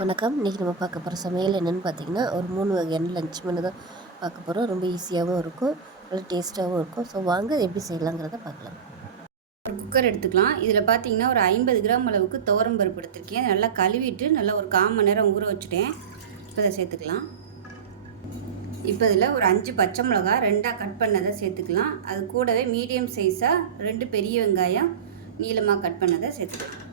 வணக்கம். இன்றைக்கி நம்ம பார்க்க போகிற சமையல் என்னென்னு பார்த்தீங்கன்னா, ஒரு 3 வகையான லஞ்ச் மெனு தான் பார்க்க போகிறோம். ரொம்ப ஈஸியாகவும் இருக்கும், நல்ல டேஸ்ட்டாகவும் இருக்கும். ஸோ வாங்க எப்படி செய்யலாங்கிறத பார்க்கலாம். ஒரு குக்கர் எடுத்துக்கலாம். இதில் பார்த்தீங்கன்னா ஒரு 50 கிராம் அளவுக்கு துவரம் பருப்பு எடுத்திருக்கேன். நல்லா கழுவிட்டு நல்லா ஒரு 1/4 மணி நேரம் ஊற வச்சுட்டேன். இப்போ இதை சேர்த்துக்கலாம். இப்போ இதில் ஒரு 5 பச்சை மிளகா 2ஆக கட் பண்ணதை சேர்த்துக்கலாம். அது கூடவே மீடியம் சைஸாக 2 பெரிய வெங்காயம் நீளமாக கட் பண்ணதை சேர்த்துக்கலாம்.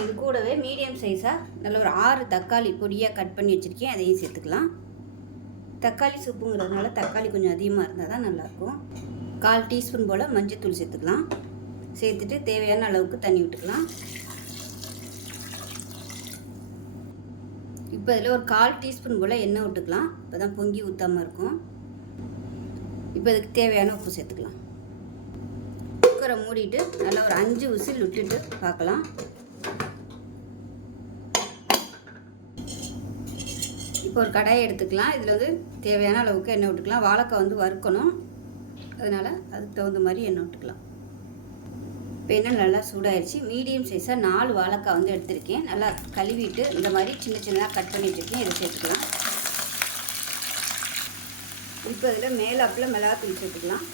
இது கூடவே மீடியம் சைஸாக நல்ல ஒரு 6 தக்காளி பொடியாக கட் பண்ணி வச்சுருக்கேன். அதையும் சேர்த்துக்கலாம். தக்காளி சூப்புங்கிறதுனால தக்காளி கொஞ்சம் அதிகமாக இருந்தால் தான் நல்லாயிருக்கும். 1/4 டீஸ்பூன் போல் மஞ்சள்தூள் சேர்த்துக்கலாம். சேர்த்துட்டு தேவையான அளவுக்கு தண்ணி விட்டுக்கலாம். இப்போ இதில் ஒரு 1/4 டீஸ்பூன் போல் எண்ணெய் விட்டுக்கலாம். இப்போ தான் பொங்கி ஊற்றாமல் இருக்கும். இப்போ இதுக்கு தேவையான உப்பு சேர்த்துக்கலாம். குக்கரை மூடிட்டு நல்லா ஒரு 5 விசில் விட்டுட்டு பார்க்கலாம். இப்போ ஒரு கடாயை எடுத்துக்கலாம். இதில் வந்து தேவையான அளவுக்கு எண்ணெய் விட்டுக்கலாம். வாழைக்காய் வந்து வறுக்கணும், அதனால் அதுக்கு தகுந்த மாதிரி எண்ணெய் விட்டுக்கலாம். இப்போ எண்ணெய் நல்லா சூடாயிடுச்சு. மீடியம் சைஸாக 4 வாழைக்காய் வந்து எடுத்திருக்கேன். நல்லா கழுவிட்டு இந்த மாதிரி சின்ன சின்னதாக கட் பண்ணி வச்சுருக்கேன். இதை சேர்த்துக்கலாம். இப்போ இதில் மேலாப்பில் மிளகாத்தூள் சேர்த்துக்கலாம்.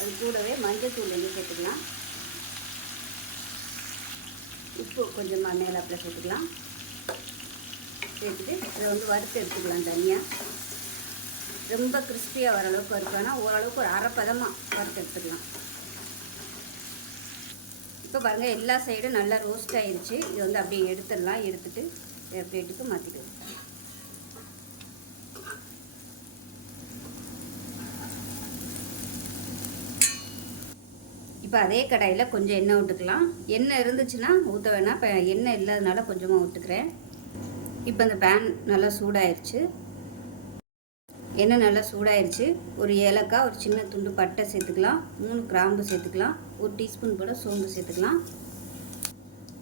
அது கூடவே மஞ்சள் தூள் வந்து சேர்த்துக்கலாம். உப்பு கொஞ்சமாக மேலாப்பில் சேர்த்துக்கலாம். சேர்த்துட்டு இதை வந்து வறுத்து எடுத்துக்கலாம் தனியாக. ரொம்ப கிறிஸ்பியாக வர அளவுக்கு வறுக்கணும்னா ஓரளவுக்கு ஒரு அரைப்பதமாக வறுத்து எடுத்துக்கலாம். இப்போ பாருங்கள், எல்லா சைடும் நல்லா ரோஸ்ட் ஆகிடுச்சு. இது வந்து அப்படியே எடுத்துடலாம். எடுத்துட்டு பிளேட்டுக்கு மாற்றிக்கலாம். இப்போ அதே கடாயில் கொஞ்சம் எண்ணெய் விட்டுக்கலாம். எண்ணெய் இருந்துச்சுன்னா ஊற்ற வேணாம். இப்போ எண்ணெய் இல்லாதனால கொஞ்சமாக விட்டுக்கிறேன். இப்போ இந்த பேன் நல்லா சூடாயிருச்சு. எண்ணெய் நல்லா சூடாயிருச்சு. ஒரு ஏலக்காய், ஒரு சின்ன துண்டு பட்டை சேர்த்துக்கலாம். 3 கிராம்பு சேர்த்துக்கலாம். 1 டீஸ்பூன் போல் சோம்பு சேர்த்துக்கலாம்.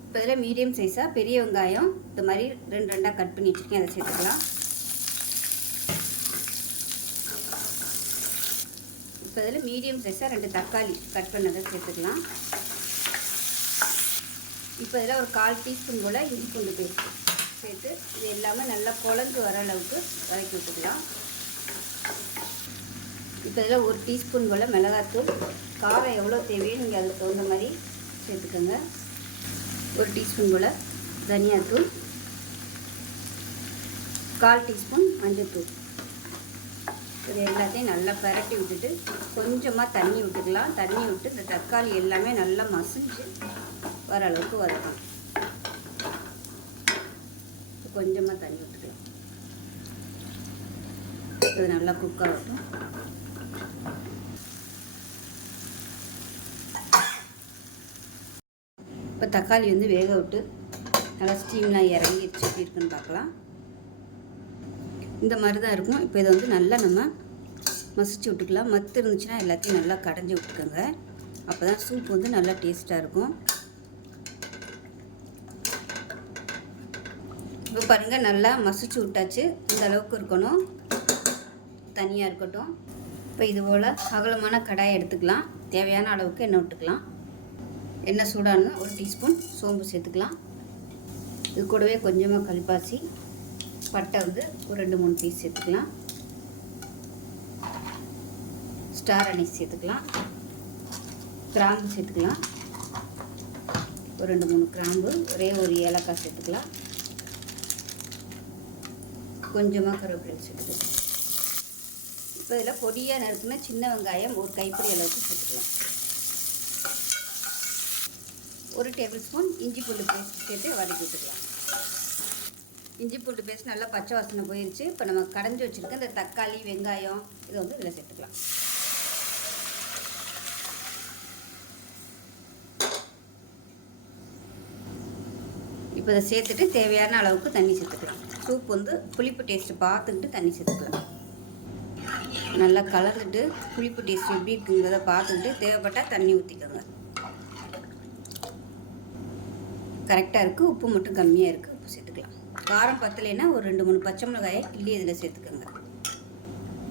இப்போ இதில் மீடியம் சைஸாக பெரிய வெங்காயம் இந்த மாதிரி 2 கட் பண்ணி வச்சுருக்கேன். அதை சேர்த்துக்கலாம். இப்போ இதில் மீடியம் சைஸாக 2 தக்காளி கட் பண்ணதை சேர்த்துக்கலாம். இப்போ இதில் ஒரு 1/4 டீஸ்பூன் போல் இஞ்சி பூண்டு பேஸ்ட் சேர்த்து இது எல்லாமே நல்லா குழஞ்சு வர அளவுக்கு வதக்கி விட்டுக்கலாம். இப்போ இதில் 1 டீஸ்பூன் போல் மிளகாத்தூள். காரம் எவ்வளோ தேவையோ நீங்கள் அதுக்கு தகுந்த மாதிரி சேர்த்துக்கோங்க. 1 டீஸ்பூன் போல் தனியாத்தூள். 1/4 டீஸ்பூன் மஞ்சள்தூள். இது எல்லாத்தையும் நல்லா பரட்டி விட்டுட்டு கொஞ்சமாக தண்ணி விட்டுக்கலாம். தண்ணி விட்டு இந்த தக்காளி எல்லாமே நல்லா மசிஞ்சு வர அளவுக்கு வதக்கலாம். கொஞ்சமாக தண்ணி விட்டுக்கலாம். இது நல்லா குக் ஆகட்டும். இப்போ தக்காளி வந்து வேக விட்டு நல்லா ஸ்டீம்லாம் இறங்கிடுச்சு. எப்படி இருக்குன்னு பார்க்கலாம். இந்த மாதிரி தான் இருக்கும். இப்போ இதை வந்து நல்லா நம்ம மசிச்சு விட்டுக்கலாம். மத்து இருந்துச்சுன்னா எல்லாத்தையும் நல்லா கடைஞ்சி விட்டுக்கோங்க. அப்போ தான் சூப் வந்து நல்லா டேஸ்ட்டாக இருக்கும். இப்போ பாருங்கள், நல்லா மசிச்சு விட்டாச்சு. இந்த அளவுக்கு இருக்கணும், தனியாக இருக்கட்டும். இப்போ இது போல் அகலமான கடாயை எடுத்துக்கலாம். தேவையான அளவுக்கு எண்ணெய் விட்டுக்கலாம். எண்ணெய் சூடானது 1 டீஸ்பூன் சோம்பு சேர்த்துக்கலாம். இது கூடவே கொஞ்சமாக கல்பாசி, பட்டை வந்து ஒரு 2-3 பீஸ் சேர்த்துக்கலாம். ஸ்டார் அனீஸ் சேர்த்துக்கலாம். கிராம்பு சேர்த்துக்கலாம். ஒரு 2-3 கிராம்பு, ஒரே ஒரு ஏலக்காய் சேர்த்துக்கலாம். கொஞ்சமாக கருவேப்பிலை சேர்த்துக்கலாம். இப்போ இதில் பொடியாக நறுக்குன்னா சின்ன வெங்காயம் 1 கைப்பிடி அளவுக்கு சேர்த்துக்கலாம். 1 டேபிள் ஸ்பூன் இஞ்சி பூண்டு பேஸ்ட் சேர்த்து வதக்கி விட்டுக்கலாம். இஞ்சி பூண்டு பேஸ்ட் நல்லா பச்சை வாசனை போயிடுச்சு. இப்போ நம்ம கடைஞ்சி வச்சுருக்க இந்த தக்காளி வெங்காயம் இதை வந்து இதில் சேர்த்துக்கலாம். இப்போ இதை சேர்த்துட்டு தேவையான அளவுக்கு தண்ணி சேர்த்துக்கலாம். சூப் வந்து புளிப்பு டேஸ்ட்டு பார்த்துக்கிட்டு தண்ணி சேர்த்துக்கலாம். நல்லா கலந்துட்டு புளிப்பு டேஸ்ட் எப்படி இருக்குங்கிறத பார்த்துக்கிட்டு தேவைப்பட்டால் தண்ணி ஊற்றிக்கோங்க. கரெக்டாக இருக்குது. உப்பு மட்டும் கம்மியாக இருக்குது. உப்பு சேர்த்துக்கலாம். காரம் பத்தலைன்னா ஒரு 2-3 பச்சை மிளகாயை கிள்ளி இதில் சேர்த்துக்கோங்க.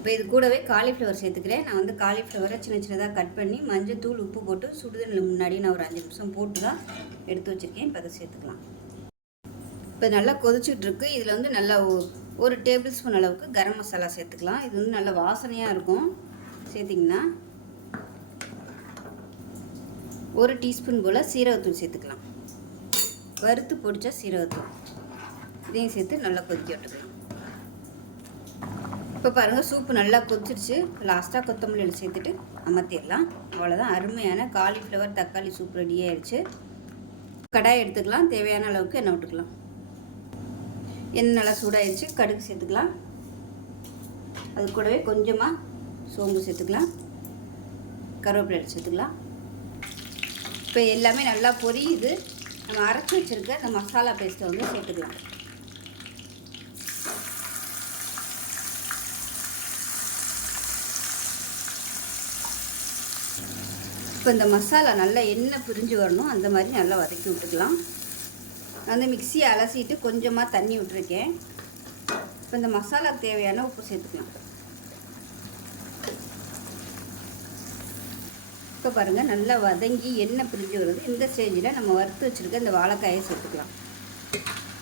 இப்போ இது கூடவே காலிஃப்ளவர் சேர்த்துக்கிறேன். நான் வந்து காலிஃப்ளவரை சின்ன சின்னதாக கட் பண்ணி மஞ்சள் உப்பு போட்டு சுடுதண்ணில் முன்னாடி நான் ஒரு 5 நிமிஷம் போட்டு தான் எடுத்து வச்சுருக்கேன். இப்போ அதை சேர்த்துக்கலாம். இப்போ நல்லா கொதிச்சுட்டு இருக்கு. இதில் வந்து நல்லா ஒரு டேபிள் ஸ்பூன் அளவுக்கு கரம் மசாலா சேர்த்துக்கலாம். இது வந்து நல்ல வாசனையாக இருக்கும். சேர்த்திங்கன்னா 1 டீஸ்பூன் போல் சீரகத்தூள் சேர்த்துக்கலாம். வறுத்து பொடிச்ச சீரகத்தூள் இதையும் சேர்த்து நல்லா கொதிக்க விட்டுக்கலாம். இப்போ பாருங்கள் சூப்பு நல்லா கொதிச்சிருச்சு. லாஸ்ட்டாக கொத்தமல்லி சேர்த்துட்டு அமர்த்திடலாம். அவ்வளோதான், அருமையான காலிஃப்ளவர் தக்காளி சூப் ரெடி ஆயிடுச்சு. கடாய் எடுத்துக்கலாம். தேவையான அளவுக்கு எண்ணெய் விட்டுக்கலாம். எண்ணெய் நல்லா சூடாயிடுச்சு. கடுகு சேர்த்துக்கலாம். அது கூடவே கொஞ்சமாக சோம்பு சேர்த்துக்கலாம். கருவேப்பிலை சேர்த்துக்கலாம். இப்போ எல்லாமே நல்லா பொரியுது. நம்ம அரைச்சி வச்சுருக்க இந்த மசாலா பேஸ்ட்டை வந்து சேர்த்துக்கலாம். இப்போ இந்த மசாலா நல்லா எண்ணெய் பிரிஞ்சு வரணும். அந்த மாதிரி நல்லா வதக்கி விட்டுக்கலாம். நான் வந்து மிக்சியை அலசிட்டு கொஞ்சமாக தண்ணி விட்டுருக்கேன். இப்போ இந்த மசாலாவுக்கு தேவையான உப்பு சேர்த்துக்கலாம். இப்போ பாருங்கள் நல்லா வதங்கி எண்ணெய் பிரிஞ்சு வருது. இந்த ஸ்டேஜில் நம்ம வறுத்து வச்சுருக்க இந்த வாழைக்காயை சேர்த்துக்கலாம்.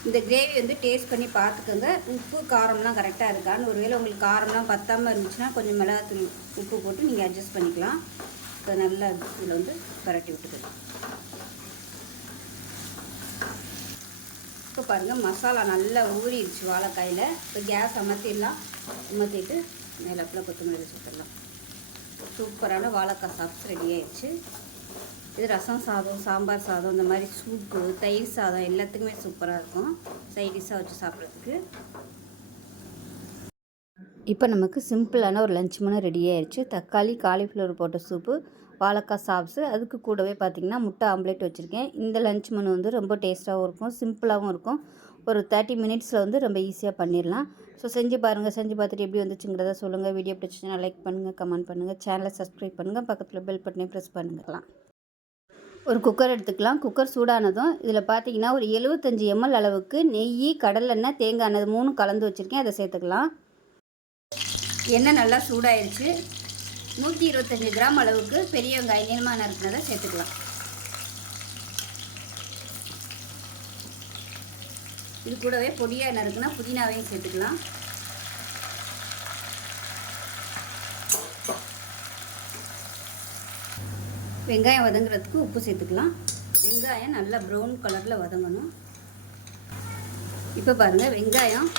இந்த கிரேவி வந்து டேஸ்ட் பண்ணி பார்த்துக்கோங்க. உப்பு காரம்லாம் கரெக்டாக இருக்கான்னு. ஒருவேளை உங்களுக்கு காரம்லாம் பத்தாமல் இருந்துச்சுன்னா கொஞ்சம் மிளகாத்தூள் உப்பு போட்டு நீங்கள் அட்ஜஸ்ட் பண்ணிக்கலாம். இப்போ நல்லா இதில் வந்து பரட்டி விட்டுக்கலாம். இப்போ பாருங்கள் மசாலா நல்லா ஊறிடுச்சு வாழைக்காயில். இப்போ கேஸ் அமர்த்திட்டு மேலப்பில் கொத்தமல்லி சேர்த்துடலாம். சூப்பரான வாழைக்காய் சாப்ஸ் ரெடி ஆயிடுச்சு. இது ரசம் சாதம், சாம்பார் சாதம், இந்த மாதிரி சூப்பு, தயிர் சாதம் எல்லாத்துக்குமே சூப்பராக இருக்கும் சைடிஷாக வச்சு சாப்பிட்றதுக்கு. இப்போ நமக்கு சிம்பிளான ஒரு லஞ்ச் மெனு ரெடி ஆயிடுச்சு. தக்காளி காலிஃப்ளவர் போட்ட சூப்பு, வாழைக்காய் சாப்ஸு, அதுக்கு கூடவே பார்த்திங்கன்னா முட்டை ஆம்லேட் வச்சுருக்கேன். இந்த லஞ்ச் மெனு வந்து ரொம்ப டேஸ்ட்டாகவும் இருக்கும், சிம்பிளாகவும் இருக்கும். ஒரு 30 மினிட்ஸில் வந்து ரொம்ப ஈஸியாக பண்ணிடலாம். ஸோ செஞ்சு பாருங்கள். செஞ்சு பார்த்துட்டு எப்படி வந்துச்சுங்கிறத சொல்லுங்கள். வீடியோ பிடிச்சிச்சுன்னா லைக் பண்ணுங்கள், கமெண்ட் பண்ணுங்கள், சேனலை சப்ஸ்கிரைப் பண்ணுங்கள், பக்கத்தில் பெல் பட்டனை ப்ரெஸ் பண்ணுங்கலாம். ஒரு குக்கர் எடுத்துக்கலாம். குக்கர் சூடானதும் இதில் பார்த்தீங்கன்னா ஒரு 75 ml அளவுக்கு நெய், கடலெண்ணெய், தேங்காய் எண்ணெய் 3 கலந்து வச்சுருக்கேன். அதை சேர்த்துக்கலாம். எண்ணெய் நல்லா சூடாயிருச்சு. 125 கிராம் அளவுக்கு பெரிய வெங்காயம் நீளமாக நறுக்கினதை சேர்த்துக்கலாம். இது கூடவே பொடியாக நறுக்குனா புதினாவையும் சேர்த்துக்கலாம். வெங்காயம் வதங்குறதுக்கு உப்பு சேர்த்துக்கலாம். வெங்காயம் நல்லா ப்ரௌன் கலரில் வதங்கணும். இப்போ பாருங்கள் வெங்காயம்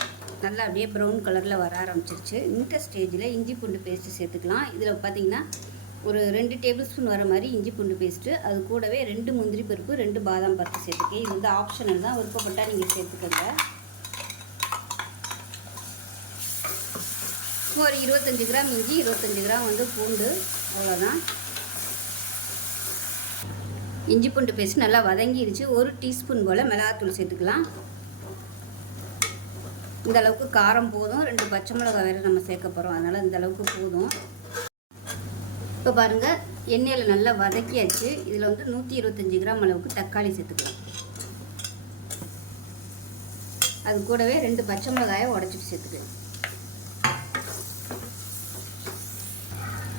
நல்லா அப்படியே ப்ரௌன் கலரில் வர ஆரம்பிச்சிருச்சு. இந்த ஸ்டேஜில் இஞ்சி பூண்டு பேஸ்ட்டு சேர்த்துக்கலாம். இதில் பார்த்திங்கன்னா ஒரு 2 டேபிள் ஸ்பூன் வர மாதிரி இஞ்சி பூண்டு பேஸ்ட்டு, அது கூடவே 2 முந்திரி பருப்பு, 2 பாதாம் பருப்பு சேர்த்துக்கேன். இது வந்து ஆப்ஷனல் தான், விருப்பப்பட்டால் நீங்கள் சேர்த்துக்கோங்க. ஒரு 25 கிராம் இஞ்சி, 25 கிராம் வந்து பூண்டு, அவ்வளோதான். இஞ்சி பூண்டு பேஸ்ட் நல்லா வதங்கிடுச்சு. 1 டீஸ்பூன் போல் மிளகாத்தூள் சேர்த்துக்கலாம். இந்த அளவுக்கு காரம் போதும். 2 பச்சை மிளகாய் வேறு நம்ம சேர்க்க போகிறோம், அதனால் இந்த அளவுக்கு போதும். இப்போ பாருங்கள் எண்ணெயில் நல்லா வதக்கியாச்சு. இதில் வந்து 125 கிராம் அளவுக்கு தக்காளி சேர்த்துக்கலாம். அது கூடவே 2 பச்சை மிளகாயை உடச்சிட்டு சேர்த்துக்கலாம்.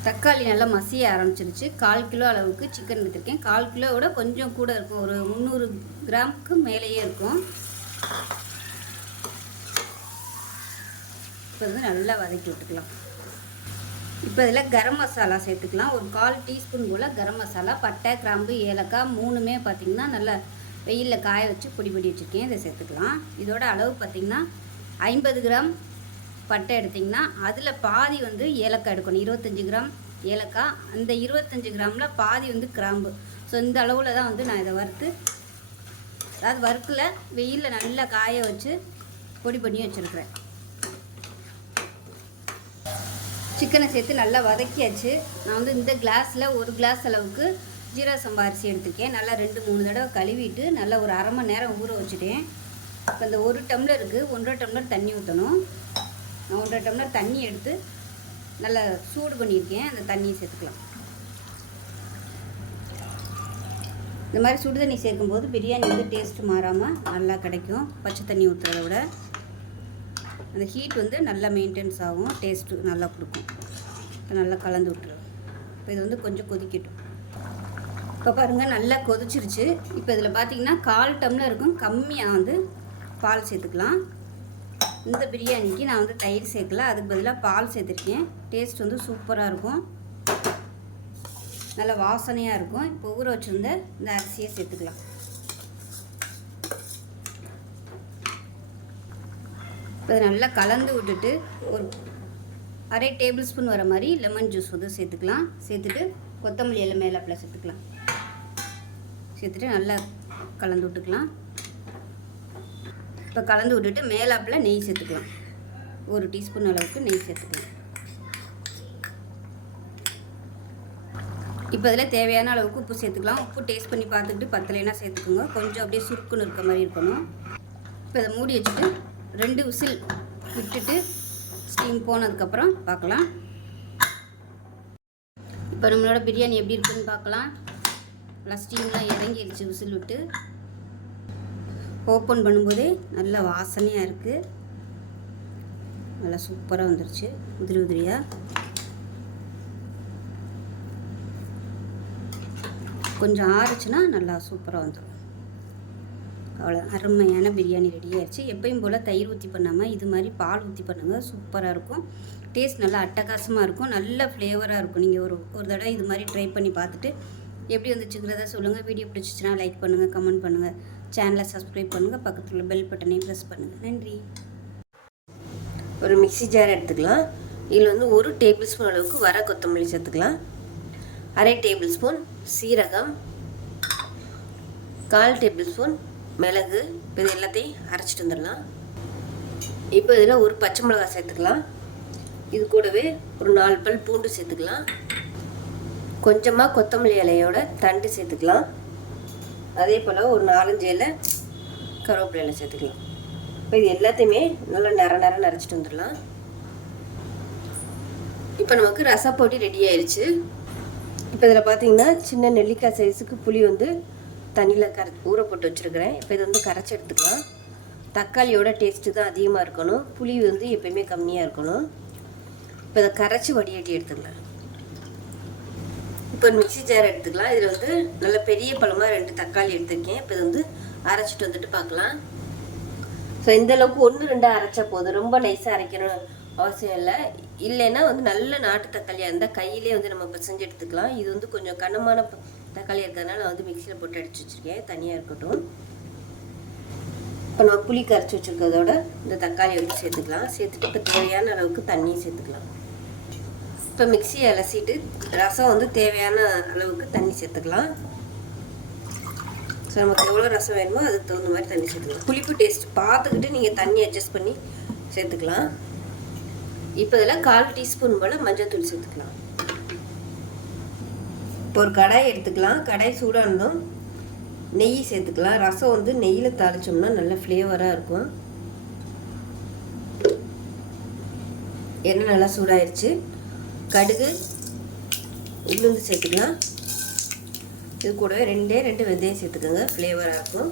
தக்காளி நல்லா மசிய ஆரம்பிச்சிருச்சு. 1/4 கிலோ அளவுக்கு சிக்கன் எடுத்துருக்கேன். 1/4 கிலோவோட கொஞ்சம் கூட இருக்கும், ஒரு 300 கிராமுக்கு மேலேயே இருக்கும். இப்போ வந்து நல்லா வதக்கி விட்டுக்கலாம். இப்போ இதில் கரம் மசாலா சேர்த்துக்கலாம். ஒரு 1/4 டீஸ்பூன் போல் கரம் மசாலா, பட்டை, கிராம்பு, ஏலக்காய் 3மே பார்த்திங்கன்னா நல்லா வெயிலில் காய வச்சு பொடி வச்சுருக்கேன். இதை சேர்த்துக்கலாம். இதோட அளவு பார்த்திங்கன்னா 50 கிராம் பட்டை எடுத்திங்கன்னா அதில் பாதி வந்து ஏலக்காய் எடுக்கணும். 25 கிராம் ஏலக்காய், அந்த 25 கிராமில் பாதி வந்து கிராம்பு. ஸோ இந்த அளவில் தான் வந்து நான் இதை வறுக்கல வெயிலில் நல்லா காய வச்சு பொடி பண்ணி வச்சுருக்கிறேன். சிக்கனை சேர்த்து நல்லா வதக்கியாச்சு. நான் வந்து இந்த கிளாஸில் 1 கிளாஸ் அளவுக்கு ஜீரக சம்பா அரிசி எடுத்துருக்கேன். நல்லா 2-3 தடவை கழுவிட்டு நல்லா ஒரு அரை மணி நேரம் ஊற வச்சுட்டேன். இப்போ இந்த 1 டம்ளருக்கு 1.5 டம்ளர் தண்ணி ஊற்றணும். நான் 1.5 டம்ளர் தண்ணி எடுத்து நல்லா சூடு பண்ணியிருக்கேன். அந்த தண்ணியை சேர்த்துக்கலாம். இந்த மாதிரி சுடு தண்ணி சேர்க்கும்போது பிரியாணி வந்து டேஸ்ட்டு மாறாமல் நல்லா கிடைக்கும், பச்சை தண்ணி ஊற்றுறத விட. அந்த ஹீட் வந்து நல்லா மெயின்டைன்ஸ் ஆகும், டேஸ்ட்டு நல்லா கொடுக்கும். இப்போ நல்லா கலந்து விட்டுருவோம். இப்போ இது வந்து கொஞ்சம் கொதிக்கட்டும். இப்போ பாருங்கள் நல்லா கொதிச்சிருச்சு. இப்போ இதில் பார்த்தீங்கன்னா 1/4 டம்ளருக்கும் கம்மியாக வந்து பால் சேர்த்துக்கலாம். இந்த பிரியாணிக்கு நான் வந்து தயிர் சேர்க்கல, அதுக்கு பதிலாக பால் சேர்த்துருக்கேன். டேஸ்ட் வந்து சூப்பராக இருக்கும், நல்ல வாசனையாக இருக்கும். இப்போ ஊற வச்சுருந்த இந்த அரிசியை சேர்த்துக்கலாம். இப்போ நல்லா கலந்து விட்டுட்டு ஒரு 1/2 டேபிள் ஸ்பூன் வர மாதிரி லெமன் ஜூஸ் வந்து சேர்த்துக்கலாம். சேர்த்துட்டு கொத்தமல்லி எல்லாம் மேலாப்பில் சேர்த்துக்கலாம். சேர்த்துட்டு நல்லா கலந்து விட்டுக்கலாம். இப்போ கலந்து விட்டுட்டு மேலாப்பில் நெய் சேர்த்துக்கலாம். 1 டீஸ்பூன் அளவுக்கு நெய் சேர்த்துக்கலாம். இப்போ இதில் தேவையான அளவுக்கு உப்பு சேர்த்துக்கலாம். உப்பு டேஸ்ட் பண்ணி பார்த்துக்கிட்டு பத்தலைன்னா சேர்த்துக்கோங்க. கொஞ்சம் அப்படியே சுருக்குன்னு இருக்க மாதிரி இருக்கணும். இப்போ இதை மூடி வச்சுட்டு 2 விசில் விட்டுட்டு ஸ்டீம் போனதுக்கப்புறம் பார்க்கலாம். இப்போ நம்மளோட பிரியாணி எப்படி இருக்குன்னு பார்க்கலாம். நல்லா ஸ்டீம்லாம் இறங்கிடுச்சு விசில் விட்டு. ஓப்பன் பண்ணும்போதே நல்லா வாசனையாக இருக்குது, நல்லா சூப்பராக வந்துருச்சு உதிரி உதிரியாக. கொஞ்சம் ஆறுச்சுன்னா நல்லா சூப்பராக வந்துடும். அவ்வளோ அருமையான பிரியாணி ரெடி ஆயிடுச்சு. எப்பயும் போல் தயிர் ஊற்றி பண்ணாமல் இது மாதிரி பால் ஊற்றி பண்ணுங்கள், சூப்பராக இருக்கும். டேஸ்ட் நல்லா அட்டகாசமாக இருக்கும், நல்ல ஃப்ளேவராக இருக்கும். நீங்கள் ஒரு தடவை இது மாதிரி ட்ரை பண்ணி பார்த்துட்டு எப்படி வந்துச்சுங்கிறத சொல்லுங்கள். வீடியோ பிடிச்சிச்சின்னா லைக் பண்ணுங்கள், கமெண்ட் பண்ணுங்கள், சேனலை சப்ஸ்கிரைப் பண்ணுங்கள், பக்கத்தில் உள்ள பெல் பட்டனையும் ப்ரெஸ் பண்ணுங்கள். நன்றி. ஒரு மிக்ஸி ஜார் எடுத்துக்கலாம். இதில் வந்து 1 டேபிள் ஸ்பூன் அளவுக்கு வர கொத்தமல்லி சேர்த்துக்கலாம். 1/2 டேபிள் ஸ்பூன் சீரகம், 1/4 டேபிள் ஸ்பூன் மிளகு. இப்போ இது எல்லாத்தையும் அரைச்சிட்டு வந்துடலாம். இப்போ இதில் ஒரு பச்சை மிளகாய் சேர்த்துக்கலாம். இது கூடவே ஒரு 4 பல் பூண்டு சேர்த்துக்கலாம். கொஞ்சமாக கொத்தமல்லி இலையோட தண்டு சேர்த்துக்கலாம். அதே போல் ஒரு 4-5 இலை கருவேப்பிலை இலை சேர்த்துக்கலாம். இப்போ இது எல்லாத்தையுமே நல்லா நர அரைச்சிட்டு வந்துடலாம். இப்போ நமக்கு ரசப்பொடி ரெடி ஆயிடுச்சு. இப்போ இதில் பார்த்தீங்கன்னா சின்ன நெல்லிக்காய் சைஸுக்கு புளி வந்து தண்ணியில் ஊற போட்டு வச்சுருக்கிறேன். இப்போ இது வந்து கரைச்சி எடுத்துக்கலாம். தக்காளியோட டேஸ்ட்டு தான் அதிகமாக இருக்கணும், புளி வந்து எப்பயுமே கம்மியாக இருக்கணும். இப்போ இதை கரைச்சி வடிகட்டி எடுத்துக்கலாம். இப்போ மிக்ஸி ஜார் எடுத்துக்கலாம். இதில் வந்து நல்ல பெரிய பழமாக 2 தக்காளி எடுத்துருக்கேன். இப்போ இது வந்து அரைச்சிட்டு வந்துட்டு பார்க்கலாம். ஸோ இந்தளவுக்கு 1-2 அரைச்சா போதும், ரொம்ப நைஸாக அரைக்கணும் அவசியம் இல்லை. இல்லைன்னா வந்து நல்ல நாட்டு தக்காளியாக இருந்தால் கையிலே வந்து நம்ம பிசைஞ்சு எடுத்துக்கலாம். இது வந்து கொஞ்சம் கனமான தக்காளி இருக்கிறதுனால நான் வந்து மிக்சியில் போட்டு அடிச்சு வச்சுருக்கேன், தனியாக இருக்கட்டும். இப்போ நம்ம புளி கரைச்சி வச்சுருக்கிறதோட இந்த தக்காளி வந்து சேர்த்துக்கலாம். சேர்த்துட்டு இப்போ தேவையான அளவுக்கு தண்ணியும் சேர்த்துக்கலாம். இப்போ மிக்சியை அலசிட்டு ரசம் வந்து தேவையான அளவுக்கு தண்ணி சேர்த்துக்கலாம். ஸோ நமக்கு எவ்வளோ ரசம் வேணுமோ அதுக்கு தகுந்த மாதிரி தண்ணி சேர்த்துக்கலாம். புளிப்பு டேஸ்ட் பார்த்துக்கிட்டு நீங்கள் தண்ணி அட்ஜஸ்ட் பண்ணி சேர்த்துக்கலாம். இப்போ இதில் 1/4 டீஸ்பூன் போல் மஞ்சள் தூள் சேர்த்துக்கலாம். இப்போ ஒரு கடாய் எடுத்துக்கலாம். கடாய் சூடாக இருந்தோம் நெய் சேர்த்துக்கலாம். ரசம் வந்து நெய்யில் தாளித்தோம்னா நல்ல ஃப்ளேவராக இருக்கும். எண்ணெய் நல்லா சூடாயிருச்சு. கடுகு, உளுந்து சேர்த்துக்கலாம். இது கூடவே 2 வெந்தயம் சேர்த்துக்கோங்க, ஃப்ளேவராக இருக்கும்.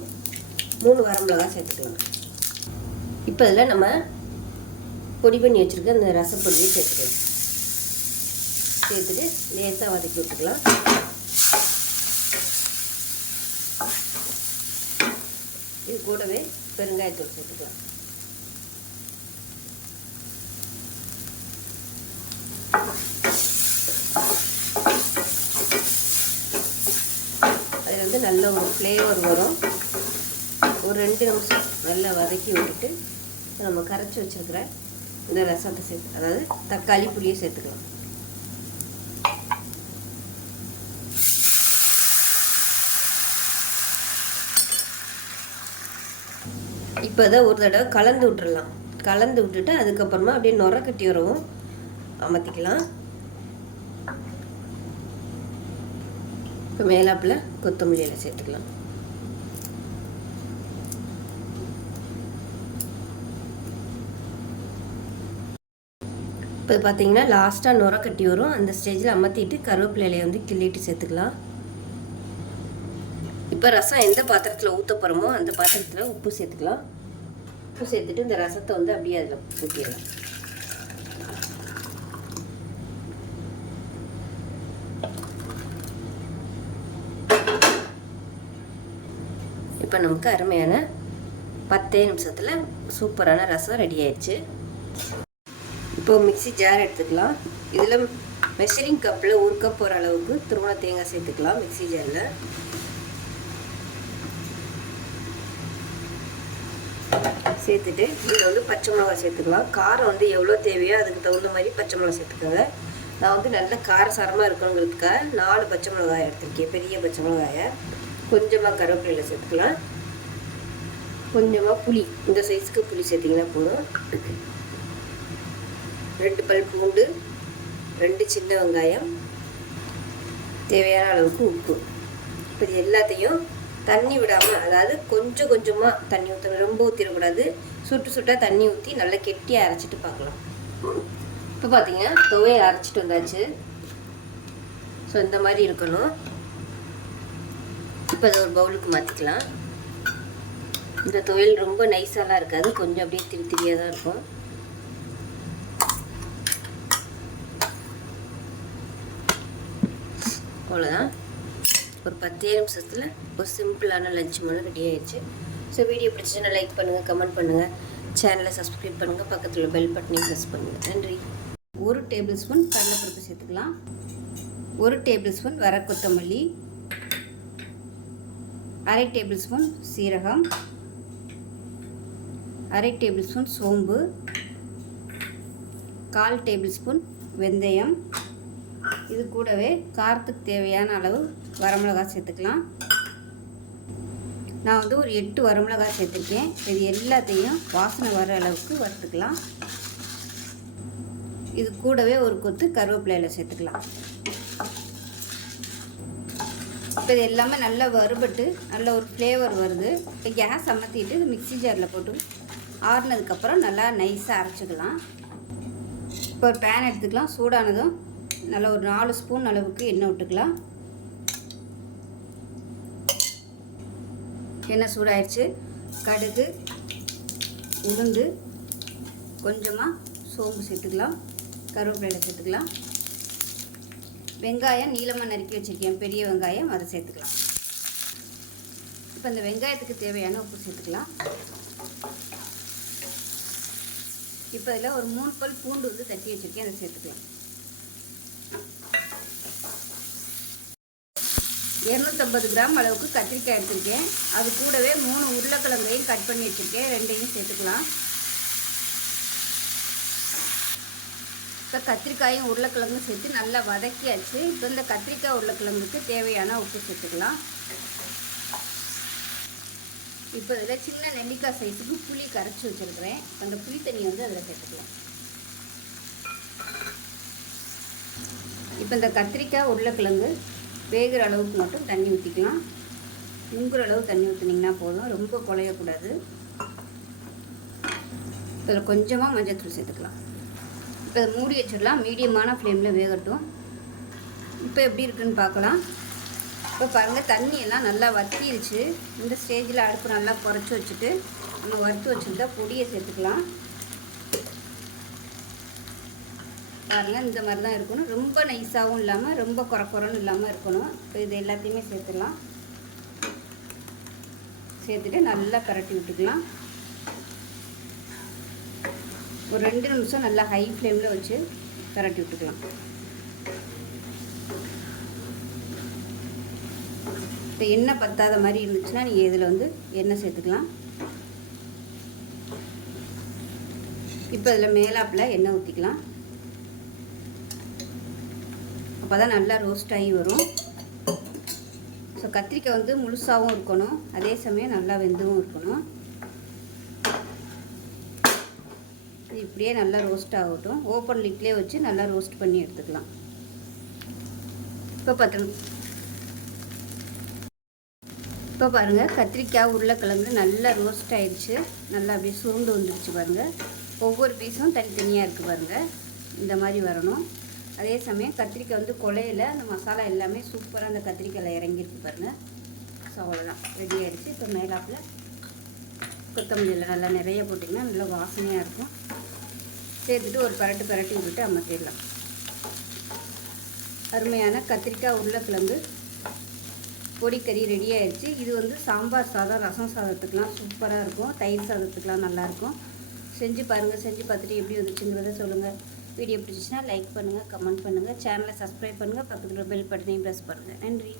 3 வரமிளகாய் சேர்த்துக்கோங்க. இப்போ இதில் நம்ம பொடி பண்ணி வச்சுருக்க அந்த ரசப்பொடியை சேர்த்துக்கலாம். சேர்த்துட்டு லேசாக வதக்கி விட்டுக்கலாம். இது கூடவே பெருங்காயத்தூள் சேர்த்துக்கலாம். அதில் வந்து நல்ல ஒரு ஃப்ளேவர் வரும். ஒரு 2 நிமிஷம் நல்லா வதக்கி விட்டுட்டு நம்ம கரைச்சி வச்சுருக்கிற இந்த ரசத்தை சேர்த்து, அதாவது தக்காளி புளியை சேர்த்துக்கலாம். இப்போ இதை ஒரு தடவை கலந்து விட்டுறலாம். கலந்து விட்டுட்டு அதுக்கப்புறமா அப்படியே நுர கட்டி வரவும் அமர்த்திக்கலாம். இப்போ மேலாப்பில் கொத்தமல்லி இலை சேர்த்துக்கலாம். இப்போ பார்த்தீங்கன்னா லாஸ்ட்டாக நுர கட்டி வரும். அந்த ஸ்டேஜில் அமர்த்திட்டு கருவேப்பிலை இலையை வந்து கிள்ளிட்டு சேர்த்துக்கலாம். இப்போ ரசம் எந்த பாத்திரத்தில் ஊற்ற போகிறோமோ அந்த பாத்திரத்தில் உப்பு சேர்த்துக்கலாம். உப்பு சேர்த்துட்டு இந்த ரசத்தை வந்து அப்படியே அதில் ஊற்றிடலாம். இப்போ நமக்கு அருமையான 10 நிமிஷத்தில் சூப்பரான ரசம் ரெடி ஆயிடுச்சு. இப்போ மிக்ஸி ஜார் எடுத்துக்கலாம். இதில் மெஷரிங் கப்பில் 1 கப் போகிற அளவுக்கு துருவன தேங்காய் சேர்த்துக்கலாம். மிக்ஸி ஜாரில் சேர்த்துட்டு இதில் வந்து பச்சை மிளகாய் சேர்த்துக்கலாம். காரம் வந்து எவ்வளோ தேவையோ அதுக்கு தகுந்த மாதிரி பச்சை மிளகாய் சேர்த்துக்கோங்க. நான் வந்து நல்ல காரசாரமாக இருக்கணுங்கிறதுக்காக 4 பச்சை மிளகாய் எடுத்துருக்கேன், பெரிய பச்சை மிளகாயை. கொஞ்சமாக கருவேப்பிலையில் சேர்த்துக்கலாம். கொஞ்சமாக புளி, இந்த சைஸுக்கு புளி சேர்த்திங்கன்னா போதும். 2 பல் பூண்டு, 2 சின்ன வெங்காயம், தேவையான அளவுக்கு உப்பு. இப்போ இது எல்லாத்தையும் தண்ணி விடாமல், அதாவது கொஞ்சம் கொஞ்சமாக தண்ணி ஊற்றணும், ரொம்ப ஊற்றிடக்கூடாது. சுட்டாக தண்ணி ஊற்றி நல்லா கெட்டியாக அரைச்சிட்டு பார்க்கலாம். இப்போ பார்த்தீங்கன்னா துவையல் அரைச்சிட்டு வந்தாச்சு. ஸோ இந்த மாதிரி இருக்கணும். இப்போ அதை ஒரு பவுலுக்கு மாற்றிக்கலாம். இந்த துவையல் ரொம்ப நைஸாலாம் இருக்காது, கொஞ்சம் அப்படியே திரியாக தான் இருக்கும். அவ்வளோதான். ஒரு 10 நிமிஷத்தில் ஒரு சிம்பிளான லஞ்ச் மெனு ரெடி ஆயிடுச்சு. ஸோ வீடியோ பிடிச்சிச்சுன்னா லைக் பண்ணுங்கள், கமெண்ட் பண்ணுங்கள், சேனலை சப்ஸ்கிரைப் பண்ணுங்கள், பக்கத்தில் பெல் பட்டனையும் ப்ரெஸ் பண்ணுங்கள். நன்றி. 1 டேபிள் ஸ்பூன் கடலைப்பருப்பு சேர்த்துக்கலாம். 1 டேபிள் ஸ்பூன் வர கொத்தமல்லி, 1/2 டேபிள் ஸ்பூன் சீரகம், 1/2 டேபிள் ஸ்பூன் சோம்பு, 1/4 டேபிள் ஸ்பூன் வெந்தயம். இது கூடவே காரத்துக்கு தேவையான அளவு வரமிளகாய் சேர்த்துக்கலாம். நான் வந்து ஒரு 8 வரமிளகாய் சேர்த்துருக்கேன். இது எல்லாத்தையும் வாசனை வர அளவுக்கு வறுத்துக்கலாம். இது கூடவே ஒரு கொத்து கருவேப்பிலையில் சேர்த்துக்கலாம். இப்போ இது எல்லாமே நல்லா வறுபட்டு நல்ல ஒரு ஃப்ளேவர் வருது. இப்போ கேஸ் அமர்த்திட்டு மிக்ஸி ஜாரில் போட்டு ஆறுனதுக்கப்புறம் நல்லா நைஸாக அரைச்சிக்கலாம். இப்போ ஒரு பேன் எடுத்துக்கலாம். சூடானதும் நல்லா ஒரு 4 ஸ்பூன் அளவுக்கு எண்ணெய் விட்டுக்கலாம். எண்ணெய் சூடாயிடுச்சு. கடுகு, உளுந்து, கொஞ்சமாக சோம்பு சேர்த்துக்கலாம். கருவேப்பிலையில் சேர்த்துக்கலாம். வெங்காயம் நீளமாக நறுக்கி வச்சுருக்கேன், பெரிய வெங்காயம், அதை சேர்த்துக்கலாம். இப்போ இந்த வெங்காயத்துக்கு தேவையான உப்பு சேர்த்துக்கலாம். இப்போ இதில் ஒரு 3 பல் பூண்டு வந்து தட்டி வச்சுருக்கேன், அதை சேர்த்துக்கலாம். 250 கிராம் அளவுக்கு கத்திரிக்காய் எடுத்துருக்கேன். அது கூடவே 3 உருளைக்கிழங்கையும் கட் பண்ணி வச்சுருக்கேன், 2ஐயும் சேர்த்துக்கலாம். இப்போ கத்திரிக்காயும் உருளைக்கிழங்கும் சேர்த்து நல்லா வதக்கியாச்சு. இப்போ இந்த கத்திரிக்காய் உருளைக்கிழங்குக்கு தேவையான உப்பு சேர்த்துக்கலாம். இப்போ இதில் சின்ன நெல்லிக்காய் சைஸுக்கு புளி கரைச்சி வச்சுருக்கிறேன். அந்த புளி தண்ணி வந்து அதில் சேர்த்துக்கலாம். இப்போ இந்த கத்திரிக்காய் உருளைக்கிழங்கு வேகிற அளவுக்கு மட்டும் தண்ணி ஊற்றிக்கலாம். முங்குற அளவு தண்ணி ஊற்றினீங்கன்னா போதும், ரொம்ப குழையக்கூடாது. இதில் கொஞ்சமாக மஞ்சள்தூள் சேர்த்துக்கலாம். இப்போ இதை மூடி வச்சிடலாம். மீடியமான ஃப்ளேமில் வேகட்டும். இப்போ எப்படி இருக்குன்னு பார்க்கலாம். இப்போ பாருங்கள், தண்ணியெல்லாம் நல்லா வற்றிடுச்சு. இந்த ஸ்டேஜில் அடுப்பு நல்லா குறைச்சி வச்சுட்டு நம்ம வறுத்து வச்சுருந்தா பொடியை சேர்த்துக்கலாம். பாருங்கள், இந்த மாதிரி தான் இருக்கணும். ரொம்ப நைஸாகவும் இல்லாமல் ரொம்ப குறன்னு இல்லாமல் இருக்கணும். இப்போ இது எல்லாத்தையுமே சேர்த்துடலாம். சேர்த்துட்டு நல்லா பரட்டி விட்டுக்கலாம். ஒரு 2 நிமிஷம் நல்லா ஹை ஃப்ளேமில் வச்சு பரட்டி விட்டுக்கலாம். இப்போ எண்ணெய் பத்தாத மாதிரி இருந்துச்சுன்னா நீங்கள் இதில் வந்து எண்ணெய் சேர்த்துக்கலாம். இப்போ இதில் மேலாப்பில் எண்ணெய் ஊற்றிக்கலாம். அப்போ தான் நல்லா ரோஸ்ட் ஆகி வரும். ஸோ கத்திரிக்காய் வந்து முழுசாகவும் இருக்கணும், அதே சமயம் நல்லா வெந்தவும் இருக்கணும். இப்படியே நல்லா ரோஸ்ட் ஆகட்டும். ஓப்பன் லிட்லேயே வச்சு நல்லா ரோஸ்ட் பண்ணி எடுத்துக்கலாம். இப்போ பாருங்கள், கத்திரிக்காய் உருளைக்கிழங்கு நல்லா ரோஸ்ட் ஆயிடுச்சு. நல்லா அப்படியே சுருண்டு வந்துடுச்சு பாருங்கள். ஒவ்வொரு பீஸும் தனித்தனியாக இருக்குது பாருங்கள். இந்த மாதிரி வரணும். அதே சமயம் கத்திரிக்காய் வந்து குழையில அந்த மசாலா எல்லாமே சூப்பராக அந்த கத்திரிக்காயில் இறங்கியிருக்கு பாருங்கள். ஸோ அவ்வளோதான், ரெடி ஆகிடுச்சு. இப்போ மேலாப்பில் கொத்தமல்லியில் நல்லா நிறைய போட்டிங்கன்னா நல்லா வாசனையாக இருக்கும். சேர்த்துட்டு ஒரு பரட்டி விட்டுட்டு அமர்த்திடலாம். அருமையான கத்திரிக்காய் உருளைக்கிழங்கு பொடிக்கறி ரெடி ஆயிடுச்சு. இது வந்து சாம்பார் சாதம், ரசம் சாதத்துக்கெலாம் சூப்பராக இருக்கும். தயிர் சாதத்துக்கெலாம் நல்லாயிருக்கும். செஞ்சு பாருங்கள். செஞ்சு பார்த்துட்டு எப்படி வந்துச்சுங்கிறத சொல்லுங்கள். வீடியோ பிடிச்சிச்சின்னா லைக் பண்ணுங்கள், கமெண்ட் பண்ணுங்கள், சேனலை சப்ஸ்கிரைப் பண்ணுங்கள், பக்கத்தில் பெல் பட்டனையும் ப்ரெஸ் பண்ணுங்கள். நன்றி.